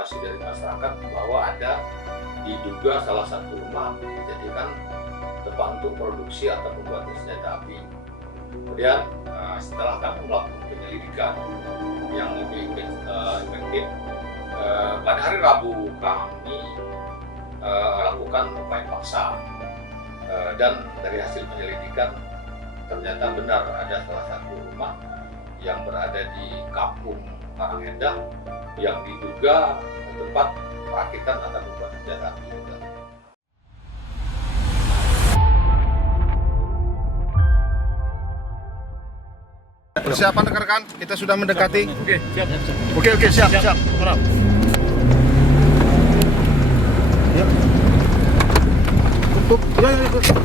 informasi dari masyarakat bahwa ada diduga salah satu rumah dijadikan tempat untuk produksi atau pembuatan senjata api. Kemudian setelah kami melakukan penyelidikan yang lebih efektif, pada hari Rabu kami lakukan upaya paksa, dan dari hasil penyelidikan ternyata benar ada salah satu rumah yang berada di Kampung Karangendah yang diduga tempat perakitan atau pembuatan senjata api juga. Persiapan rekan-rekan, kita sudah mendekati. Oke, siap. Berap. Ya. Tutup. Ya. Tutup.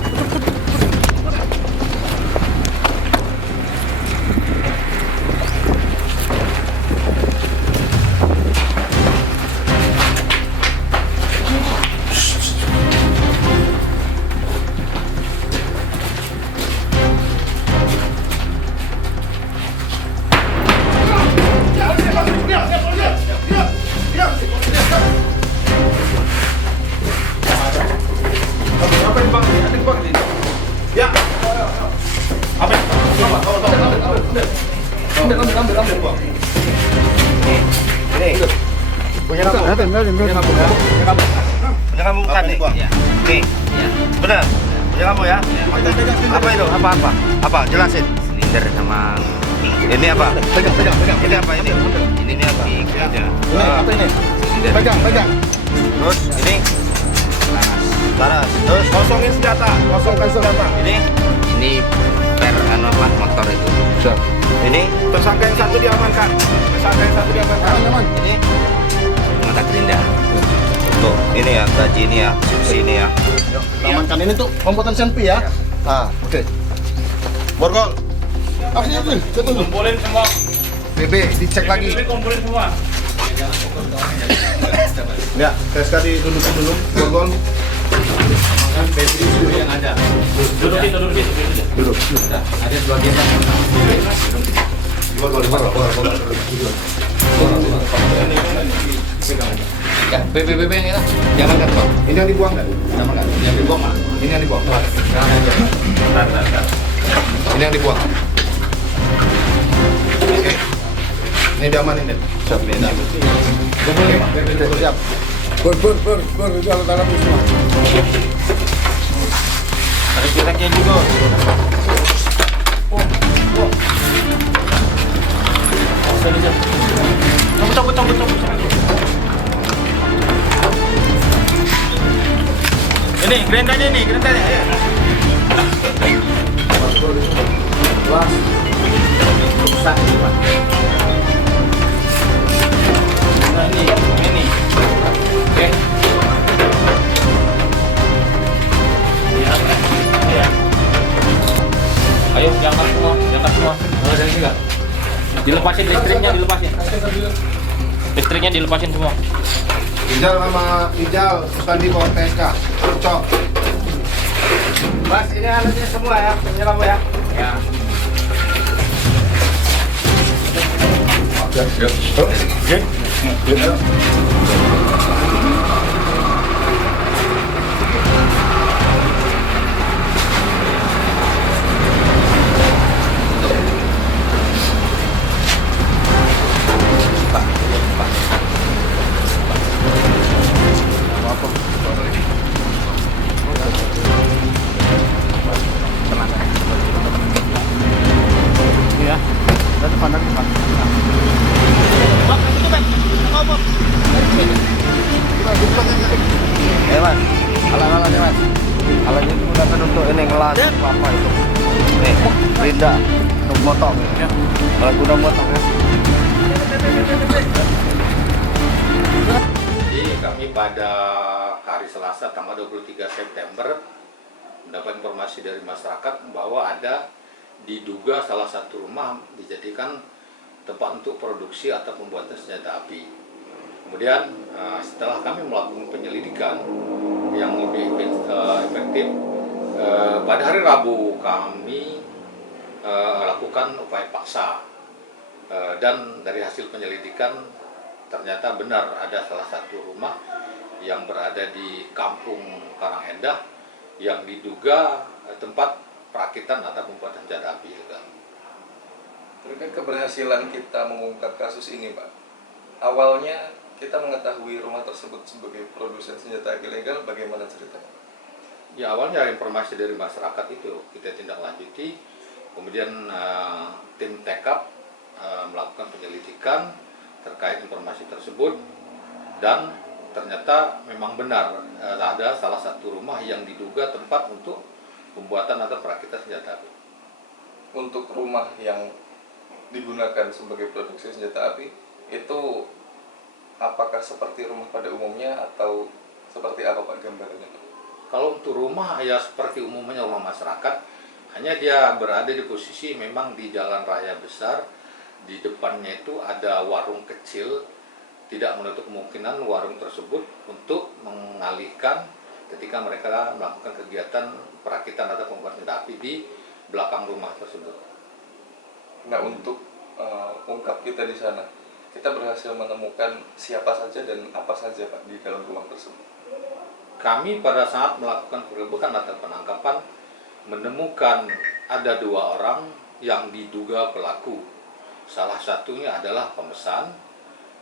Punya kamu bukan nih? Nih, benar. Punya kamu ya? Apa itu? Apa? Jelasin. Silinder sama Ini apa? Pegang. Ini apa ini? ini apa? Ini apa ini? Silinder. Pegang. Terus ini laras. Terus kosongin senjata. Kosongkan senjata. Ini per motor itu. Siap. Ini tersangka yang satu diamankan. Aman. Ini Mata gerinda. tuh, ini ya, gaji ini ya, sini ya. Amankan ini tuh pembuatan senpi ya. Nah, oke. Borgol. Sini, saya tunggu. Kumpulin semua. BB dicek lagi. Kumpulin semua. Ya, tes tadi dudukin dulu. Borgol. Yang ada. Dudukin. Duduk. Ada sebagian. Borgol. Ya, BB yang itu. Jangan kan, Pak. Ini yang dibuang kan? Jangan kan. Yang dibuang mah. Ini yang dibuang. Ini yang dibuang. Oke. Ini diamanin deh. Siap. Siap. Ber, jalan dalam semua. Ada cileknya juga. Cabut. Ini gerendanya ya. Nah, ini. Oke. Ya. Ayo, diangkat semua. Dari sini enggak? Dilepasin listriknya dilepasin semua. Ijal sama Ijal, Sandi bawa TSK. Cok. Mas, ini alatnya semua ya, punya kamu ya. Ya. Oke. Mas, alat-alatnya mas. Alatnya digunakan untuk ini ngelas apa itu? Nih, gerinda untuk motong. Ya. Alat guna motong ya. Jadi kami pada hari Selasa tanggal 23 September mendapat informasi dari masyarakat bahwa ada diduga salah satu rumah dijadikan tempat untuk produksi atau pembuatan senjata api. Kemudian setelah kami melakukan penyelidikan yang lebih efektif, pada hari Rabu kami lakukan upaya paksa, dan dari hasil penyelidikan ternyata benar ada salah satu rumah yang berada di Kampung Karangendah yang diduga tempat perakitan atau pembuatan senjata api juga. Terkait keberhasilan kita mengungkap kasus ini, Pak, awalnya kita mengetahui rumah tersebut sebagai produsen senjata api ilegal, bagaimana ceritanya? Ya, awalnya informasi dari masyarakat itu kita tindak lanjuti, kemudian tim TKP melakukan penyelidikan terkait informasi tersebut, dan ternyata memang benar ada salah satu rumah yang diduga tempat untuk pembuatan atau perakitan senjata api. Untuk rumah yang digunakan sebagai produksi senjata api itu apakah seperti rumah pada umumnya atau seperti apa, Pak, gambarannya? Kalau untuk rumah ya seperti umumnya rumah masyarakat, hanya dia berada di posisi memang di jalan raya besar, di depannya itu ada warung kecil, tidak menutup kemungkinan warung tersebut untuk mengalihkan ketika mereka melakukan kegiatan perakitan atau pembuatan senjata api di belakang rumah tersebut. Nah, untuk ungkap kita di sana, kita berhasil menemukan siapa saja dan apa saja, Pak, di dalam rumah tersebut. Kami pada saat melakukan penggerebekan atau penangkapan menemukan ada 2 orang yang diduga pelaku. Salah satunya adalah pemesan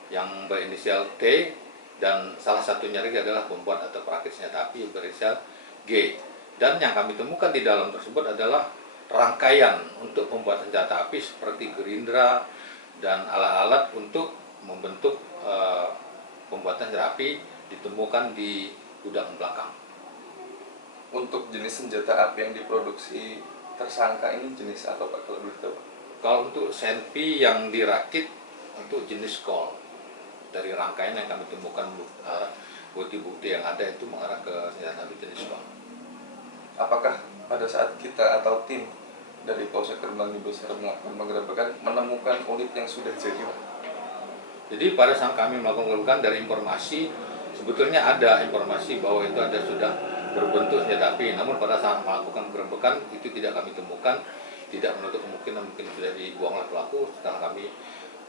yang berinisial T, dan salah satunya lagi adalah pembuat atau perakit senjata api yang berinisial G. Dan yang kami temukan di dalam tersebut adalah rangkaian untuk pembuatan senjata api seperti gerindra dan alat-alat untuk membentuk pembuatan senjata api ditemukan di gudang belakang. Untuk jenis senjata api yang diproduksi tersangka ini jenis apa, Pak, kalau boleh tahu? Kalau untuk senpi yang dirakit untuk jenis kol, dari rangkaian yang kami temukan bukti-bukti yang ada itu mengarah ke senjata api jenis kol. Apakah pada saat kita atau tim dari Polsek Rembang Besar melakukan penggerebekan menemukan unit yang sudah jadi, Pak? Jadi pada saat kami melakukan penggerebekan, dari informasi sebetulnya ada informasi bahwa itu ada sudah berbentuk senjata api, namun pada saat melakukan penggerebekan itu tidak kami temukan, tidak menutup kemungkinan mungkin sudah dibuang oleh pelaku. Setelah kami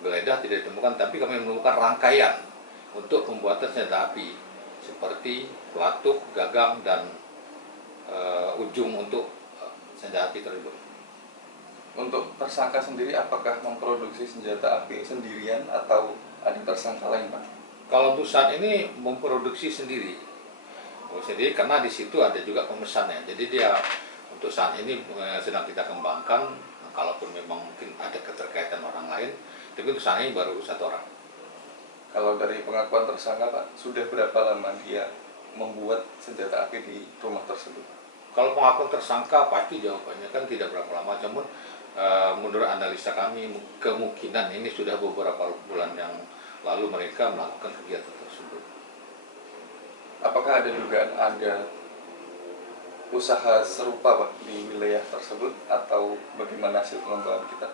geledah tidak ditemukan, tapi kami menemukan rangkaian untuk pembuatan senjata api seperti pelatuk, gagang, dan ujung untuk senjata api tersebut. Untuk tersangka sendiri, apakah memproduksi senjata api sendirian atau ada tersangka lain, Pak? Kalau untuk saat ini memproduksi sendiri, karena di situ ada juga pemesannya. Jadi dia untuk saat ini sedang kita kembangkan. Kalaupun memang mungkin ada keterkaitan orang lain, tapi untuk saat ini baru 1 orang. Kalau dari pengakuan tersangka, Pak, sudah berapa lama dia membuat senjata api di rumah tersebut? Kalau pengakuan tersangka pasti jawabannya kan tidak berapa lama, namun menurut analisa kami kemungkinan ini sudah beberapa bulan yang lalu mereka melakukan kegiatan tersebut. Apakah ada dugaan ada usaha serupa, Pak, di wilayah tersebut atau bagaimana hasil pengembangan kita?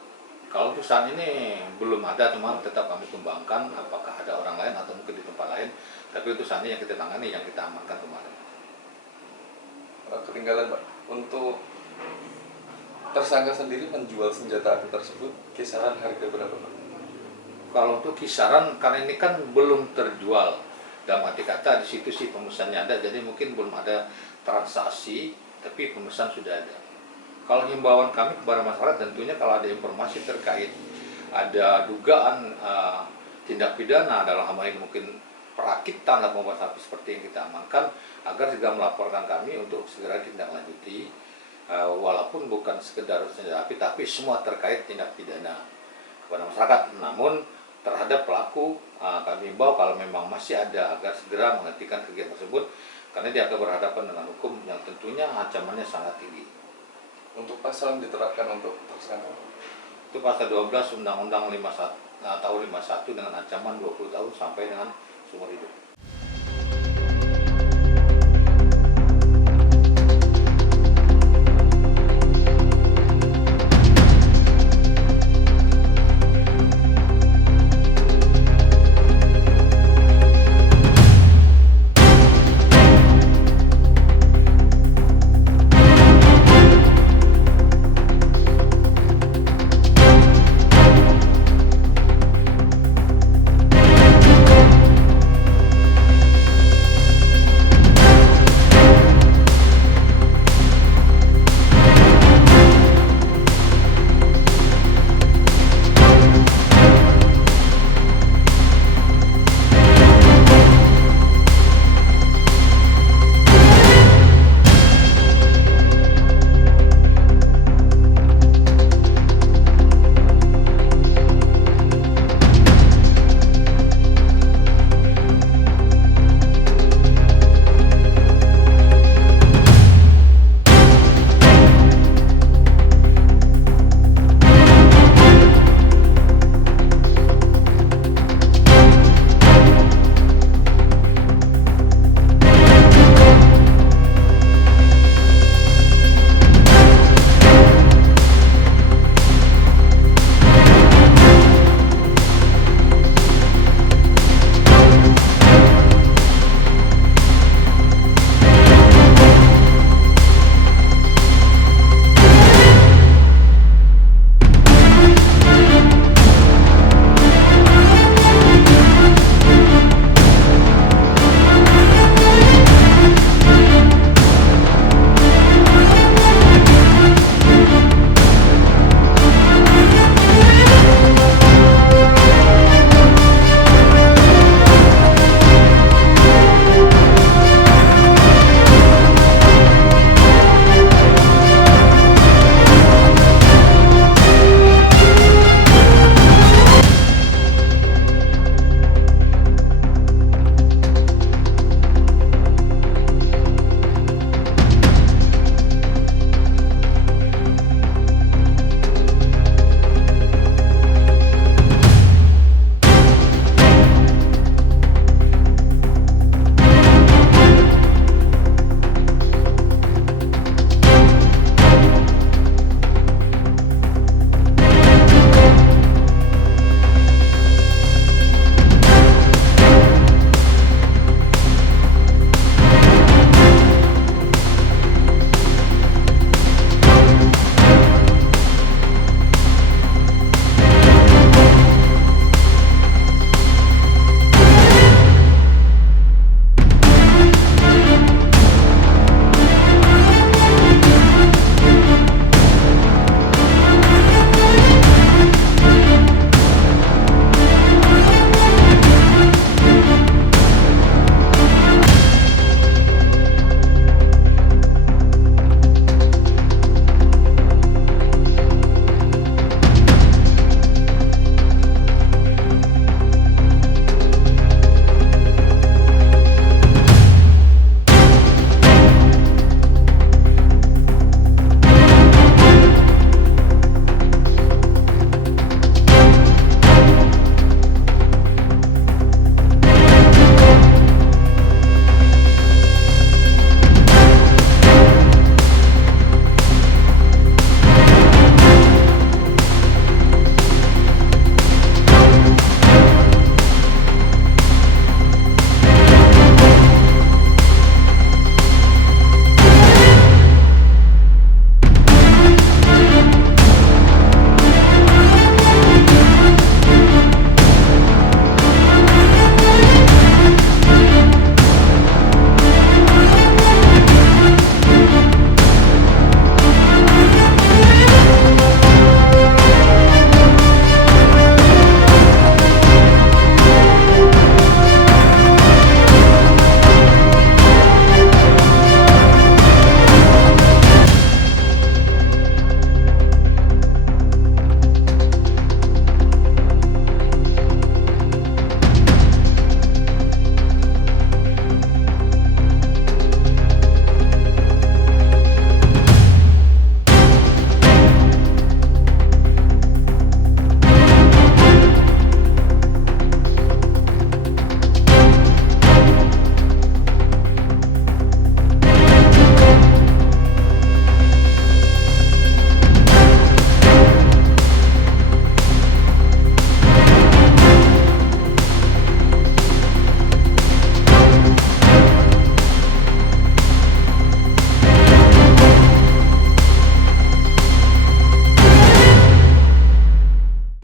Kalau untuk saat ini belum ada, cuma tetap kami kembangkan apakah ada orang lain atau mungkin di tempat lain. Tapi untuk saat ini yang kita tangani, yang kita amankan kemarin. Ketinggalan, Pak, untuk tersangka sendiri menjual senjata api tersebut kisaran harga berapa, Pak? Kalau untuk kisaran, karena ini kan belum terjual, dalam arti kata di situ sih pemesannya ada, jadi mungkin belum ada transaksi, tapi pemesan sudah ada. Kalau himbauan kami kepada masyarakat, tentunya kalau ada informasi terkait ada dugaan tindak pidana dalam hal ini mungkin perakitan atau pembuatan api seperti yang kita amankan, agar segera melaporkan kami untuk segera ditindaklanjuti, walaupun bukan sekedar senjata api, tapi semua terkait tindak pidana kepada masyarakat. Namun terhadap pelaku kami himbau kalau memang masih ada agar segera menghentikan kegiatan tersebut, karena dia akan berhadapan dengan hukum yang tentunya ancamannya sangat tinggi. Untuk pasal yang diterapkan untuk tersangka? Itu pasal 12 Undang-Undang 51 tahun 51 dengan ancaman 20 tahun sampai dengan seumur hidup.